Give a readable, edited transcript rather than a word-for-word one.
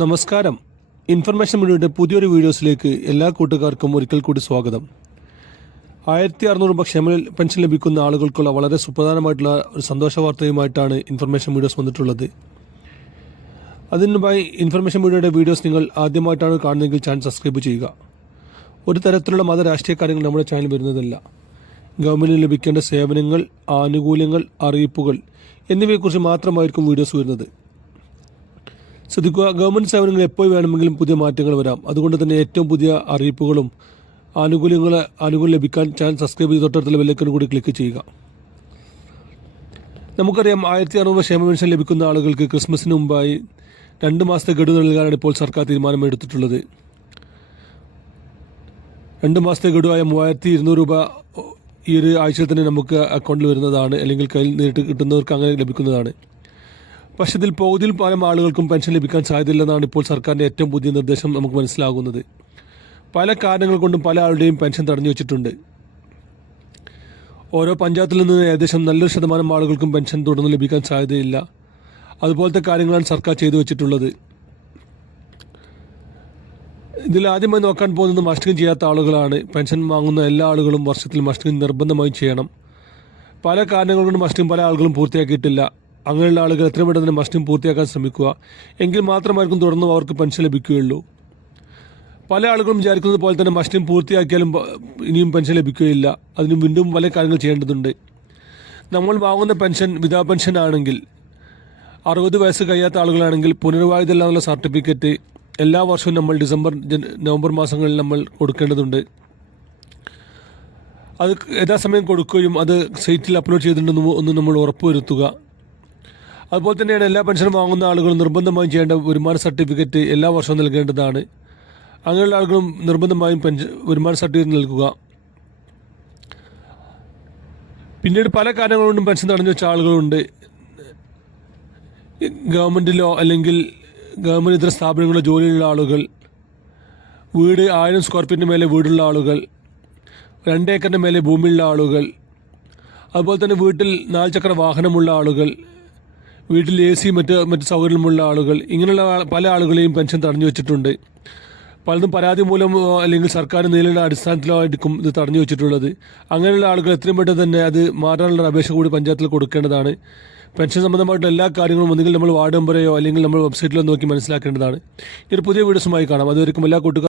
നമസ്കാരം. ഇൻഫർമേഷൻ മീഡിയയുടെ പുതിയൊരു വീഡിയോസിലേക്ക് എല്ലാ കൂട്ടുകാർക്കും ഒരിക്കൽ കൂടി സ്വാഗതം. 1600 രൂപ ക്ഷേമ പെൻഷൻ ലഭിക്കുന്ന ആളുകൾക്കുള്ള വളരെ സുപ്രധാനമായിട്ടുള്ള ഒരു സന്തോഷ വാർത്തയുമായിട്ടാണ് ഇൻഫർമേഷൻ വീഡിയോസ് വന്നിട്ടുള്ളത്. അതിനുമായി ഇൻഫർമേഷൻ മീഡിയയുടെ വീഡിയോസ് നിങ്ങൾ ആദ്യമായിട്ടാണ് കാണുന്നതെങ്കിൽ ചാനൽ സബ്സ്ക്രൈബ് ചെയ്യുക. ഒരു തരത്തിലുള്ള മത രാഷ്ട്രീയ കാര്യങ്ങൾ നമ്മുടെ ചാനൽ വരുന്നതല്ല. ഗവൺമെൻറ്റിന് ലഭിക്കേണ്ട സേവനങ്ങൾ, ആനുകൂല്യങ്ങൾ, അറിയിപ്പുകൾ എന്നിവയെക്കുറിച്ച് മാത്രമായിരിക്കും വീഡിയോസ് വരുന്നത്. ശ്രദ്ധിക്കുക, ഗവൺമെൻറ് സേവനങ്ങൾ എപ്പോൾ വേണമെങ്കിലും പുതിയ മാറ്റങ്ങൾ വരാം. അതുകൊണ്ട് തന്നെ ഏറ്റവും പുതിയ അറിയിപ്പുകളും ആനുകൂല്യം ലഭിക്കാൻ ചാനൽ സബ്സ്ക്രൈബ് ചെയ്ത് തൊട്ടടുത്തുള്ള ബെല്ലൈക്കൺ കൂടി ക്ലിക്ക് ചെയ്യുക. നമുക്കറിയാം, 1600 ക്ഷേമ പെൻഷൻ ലഭിക്കുന്ന ആളുകൾക്ക് ക്രിസ്മസിന് മുമ്പായി 2 മാസത്തെ ഗഡു നൽകാനാണ് ഇപ്പോൾ സർക്കാർ തീരുമാനമെടുത്തിട്ടുള്ളത്. 2 മാസത്തെ ഗഡുവായ 3200 രൂപ ഈ ഒരു ആഴ്ചയിൽ തന്നെ നമുക്ക് അക്കൗണ്ടിൽ വരുന്നതാണ്, അല്ലെങ്കിൽ കയ്യിൽ നേരിട്ട് കിട്ടുന്നവർക്ക് അങ്ങനെ ലഭിക്കുന്നതാണ്. പക്ഷേ ഇതിൽ പകുതിയിൽ പല ആളുകൾക്കും പെൻഷൻ ലഭിക്കാൻ സാധ്യതയില്ലെന്നാണ് ഇപ്പോൾ സർക്കാരിൻ്റെ ഏറ്റവും പുതിയ നിർദ്ദേശം നമുക്ക് മനസ്സിലാകുന്നത്. പല കാരണങ്ങൾ കൊണ്ടും പല ആളുടെയും പെൻഷൻ തടഞ്ഞു വെച്ചിട്ടുണ്ട്. ഓരോ പഞ്ചായത്തിൽ നിന്ന് ഏകദേശം നല്ലൊരു ശതമാനം ആളുകൾക്കും പെൻഷൻ തുടർന്ന് ലഭിക്കാൻ സാധ്യതയില്ല. അതുപോലത്തെ കാര്യങ്ങളാണ് സർക്കാർ ചെയ്തു വെച്ചിട്ടുള്ളത്. ഇതിൽ ആദ്യമായി നോക്കാൻ പോകുന്നത് മസ്റ്റിംഗ് ചെയ്യാത്ത ആളുകളാണ്. പെൻഷൻ വാങ്ങുന്ന എല്ലാ ആളുകളും വർഷത്തിൽ മസ്റ്റിംഗ് നിർബന്ധമായും ചെയ്യണം. പല കാരണങ്ങൾ കൊണ്ട് മസ്റ്റിംഗ് പല ആളുകളും പൂർത്തിയാക്കിയിട്ടില്ല. അങ്ങനെയുള്ള ആളുകൾ എത്രയും പെട്ടെന്ന് തന്നെ മസ്റ്റിംഗ് പൂർത്തിയാക്കാൻ ശ്രമിക്കുക. എങ്കിൽ മാത്രമായിരിക്കും തുടർന്ന് അവർക്ക് പെൻഷൻ ലഭിക്കുകയുള്ളൂ. പല ആളുകളും വിചാരിക്കുന്നത് പോലെ തന്നെ മസ്റ്റിംഗ് പൂർത്തിയാക്കിയാലും ഇനിയും പെൻഷൻ ലഭിക്കുകയില്ല. അതിന് വീണ്ടും പല കാര്യങ്ങൾ ചെയ്യേണ്ടതുണ്ട്. നമ്മൾ വാങ്ങുന്ന പെൻഷൻ വിധവാ പെൻഷൻ ആണെങ്കിൽ, 60 വയസ്സ് കഴിയാത്ത ആളുകളാണെങ്കിൽ പുനർവായുതല്ലാനുള്ള സർട്ടിഫിക്കറ്റ് എല്ലാ വർഷവും നമ്മൾ നവംബർ മാസങ്ങളിൽ നമ്മൾ കൊടുക്കേണ്ടതുണ്ട്. അത് യഥാസമയം കൊടുക്കുകയും അത് സൈറ്റിൽ അപ്ലോഡ് ചെയ്തിട്ടുണ്ടെന്ന് ഒന്ന് നമ്മൾ ഉറപ്പുവരുത്തുക. അതുപോലെ തന്നെയാണ് എല്ലാ പെൻഷനും വാങ്ങുന്ന ആളുകളും നിർബന്ധമായും ചെയ്യേണ്ട വരുമാന സർട്ടിഫിക്കറ്റ് എല്ലാ വർഷവും നൽകേണ്ടതാണ്. അങ്ങനെയുള്ള ആളുകളും നിർബന്ധമായും വരുമാന സർട്ടിഫിക്കറ്റ് നൽകുക. പിന്നീട് പല കാരണങ്ങൾ കൊണ്ടും പെൻഷൻ തടഞ്ഞു വെച്ച ആളുകളുണ്ട്. ഗവൺമെൻറ്റിലോ അല്ലെങ്കിൽ ഗവൺമെൻറ് ഇതര സ്ഥാപനങ്ങളിലോ ജോലിയുള്ള ആളുകൾ, വീട് 1000 സ്ക്വയർ ഫീറ്റിന് മേലെ വീടുള്ള ആളുകൾ, 2 ഏക്കറിന് മേലെ ഭൂമിയുള്ള ആളുകൾ, അതുപോലെ തന്നെ വീട്ടിൽ 4 ചക്ര വാഹനമുള്ള ആളുകൾ, വീട്ടിൽ AC മറ്റ് സൗകര്യമുള്ള ആളുകൾ, ഇങ്ങനെയുള്ള പല ആളുകളെയും പെൻഷൻ തടഞ്ഞു വെച്ചിട്ടുണ്ട്. പലതും പരാതി മൂലമോ അല്ലെങ്കിൽ സർക്കാർ നേരിടുന്ന അടിസ്ഥാനത്തിലോ ആയിരിക്കും ഇത് തടഞ്ഞു വെച്ചിട്ടുള്ളത്. അങ്ങനെയുള്ള ആളുകൾ എത്രയും പെട്ടെന്ന് തന്നെ അത് മാറാനുള്ള അപേക്ഷ കൂടി പഞ്ചായത്തിൽ കൊടുക്കേണ്ടതാണ്. പെൻഷൻ സംബന്ധമായിട്ടുള്ള എല്ലാ കാര്യങ്ങളും ഒന്നുകിൽ നമ്മൾ വാർഡ് മെമ്പറെയോ അല്ലെങ്കിൽ നമ്മൾ വെബ്സൈറ്റിലോ നോക്കി മനസ്സിലാക്കേണ്ടതാണ്. ഈ ഒരു പുതിയ വീഡിയോസുമായി കാണാം. അതുവരെയും എല്ലാ കൂട്ടുകാരും